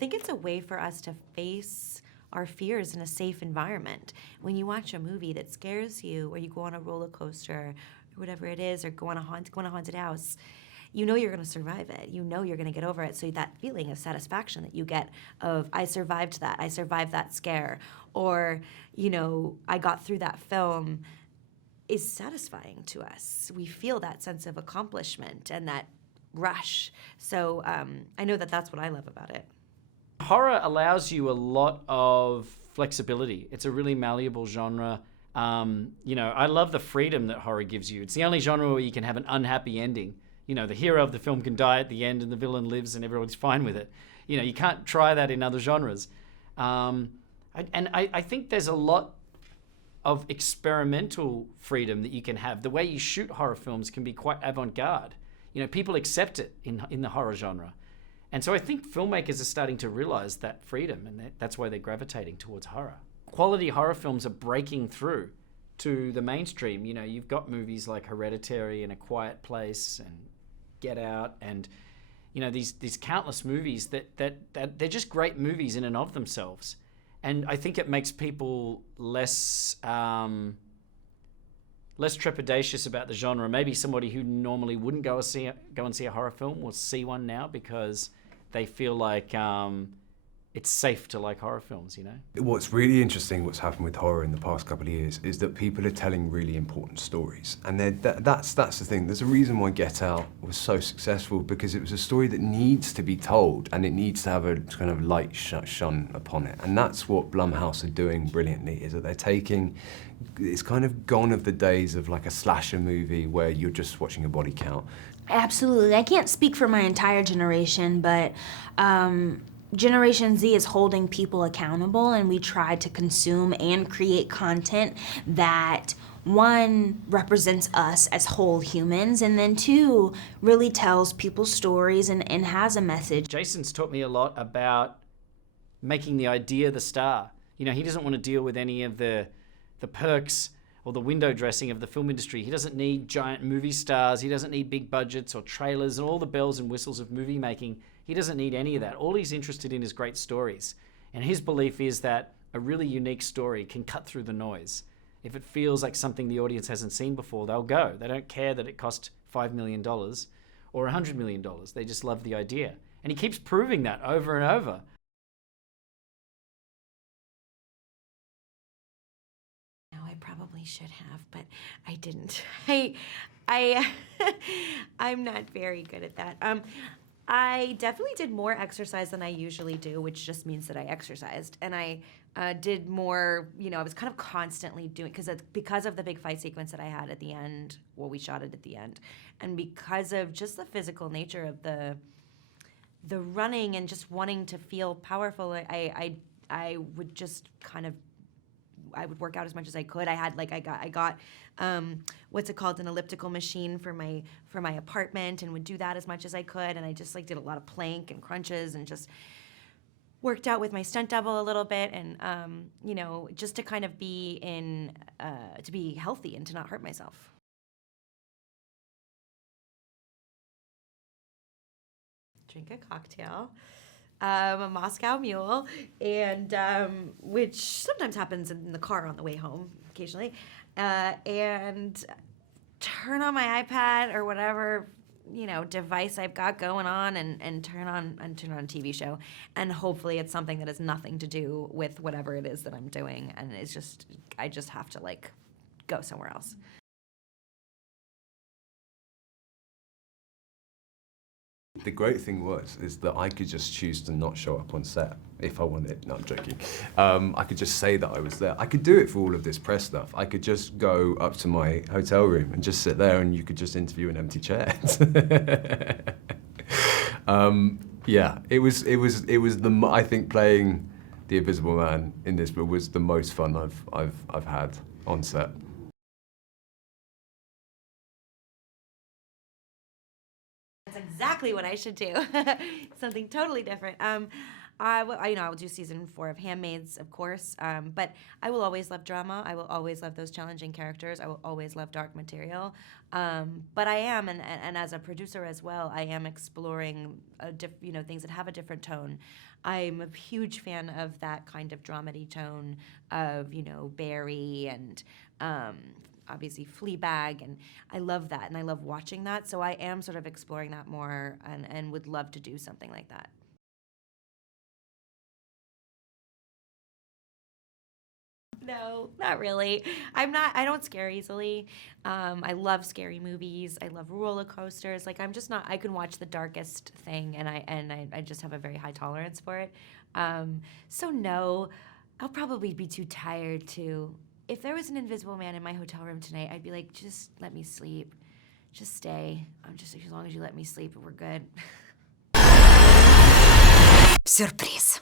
think it's a way for us to face our fears in a safe environment. When you watch a movie that scares you, or you go on a roller coaster, or whatever it is, or go in a haunted house, you know you're going to survive it. You know you're going to get over it. So that feeling of satisfaction that you get of, I survived that scare, or, I got through that film, is satisfying to us. We feel that sense of accomplishment and that rush. So I know that that's what I love about it. Horror allows you a lot of flexibility. It's a really malleable genre. I love the freedom that horror gives you. It's the only genre where you can have an unhappy ending. The hero of the film can die at the end and the villain lives and everyone's fine with it. You can't try that in other genres. I think there's a lot of experimental freedom that you can have. The way you shoot horror films can be quite avant-garde. People accept it in the horror genre. And so I think filmmakers are starting to realize that freedom, and that's why they're gravitating towards horror. Quality horror films are breaking through to the mainstream. You've got movies like Hereditary and A Quiet Place and Get Out, and these countless movies that they're just great movies in and of themselves. And I think it makes people less trepidatious about the genre. Maybe somebody who normally wouldn't go and see a horror film will see one now because they feel like it's safe to like horror films, What's really interesting, what's happened with horror in the past couple of years, is that people are telling really important stories. And that's the thing. There's a reason why Get Out was so successful, because it was a story that needs to be told, and it needs to have a kind of light shone upon it. And that's what Blumhouse are doing brilliantly, is that they're taking, it's kind of gone of the days of like a slasher movie where you're just watching a body count. Absolutely. I can't speak for my entire generation, but Generation Z is holding people accountable, and we try to consume and create content that, one, represents us as whole humans, and then two, really tells people's stories and has a message. Jason's taught me a lot about making the idea the star. He doesn't want to deal with any of the perks or the window dressing of the film industry. He doesn't need giant movie stars. He doesn't need big budgets or trailers and all the bells and whistles of movie making. He doesn't need any of that. All he's interested in is great stories. And his belief is that a really unique story can cut through the noise. If it feels like something the audience hasn't seen before, they'll go. They don't care that it cost $5 million or $100 million. They just love the idea. And he keeps proving that over and over. Probably should have, but I didn't. I'm not very good at that. I definitely did more exercise than I usually do, which just means that I exercised. And I did more, I was kind of constantly doing, because of the big fight sequence that I had at the end, we shot it at the end, and because of just the physical nature of the running and just wanting to feel powerful, I would just kind of, I would work out as much as I could. I got what's it called, an elliptical machine for my apartment, and would do that as much as I could. And I just did a lot of plank and crunches and just worked out with my stunt double a little bit, and just to kind of be to be healthy and to not hurt myself. Drink a cocktail. A Moscow Mule, and which sometimes happens in the car on the way home occasionally, and turn on my iPad or whatever device I've got going on, and turn on a TV show, and hopefully it's something that has nothing to do with whatever it is that I'm doing, and I just have to go somewhere else. The great thing is that I could just choose to not show up on set if I wanted. No, I'm joking. I could just say that I was there. I could do it for all of this press stuff. I could just go up to my hotel room and just sit there, and you could just interview an empty chair. Yeah, it was I think playing the Invisible Man in this was the most fun I've had on set. That's exactly what I should do. Something totally different. I will do season 4 of Handmaids, of course. But I will always love drama. I will always love those challenging characters. I will always love dark material. But I am, and as a producer as well, I am exploring things that have a different tone. I'm a huge fan of that kind of dramedy tone of Barry and obviously Fleabag, and I love that, and I love watching that. So I am sort of exploring that more, and would love to do something like that. No, not really. I don't scare easily. I love scary movies. I love roller coasters. Like, I'm just not, I can watch the darkest thing, and I just have a very high tolerance for it. So no, I'll probably be too tired to. If there was an invisible man in my hotel room tonight, I'd be like, just let me sleep. Just stay. As long as you let me sleep, we're good. Сюрприз.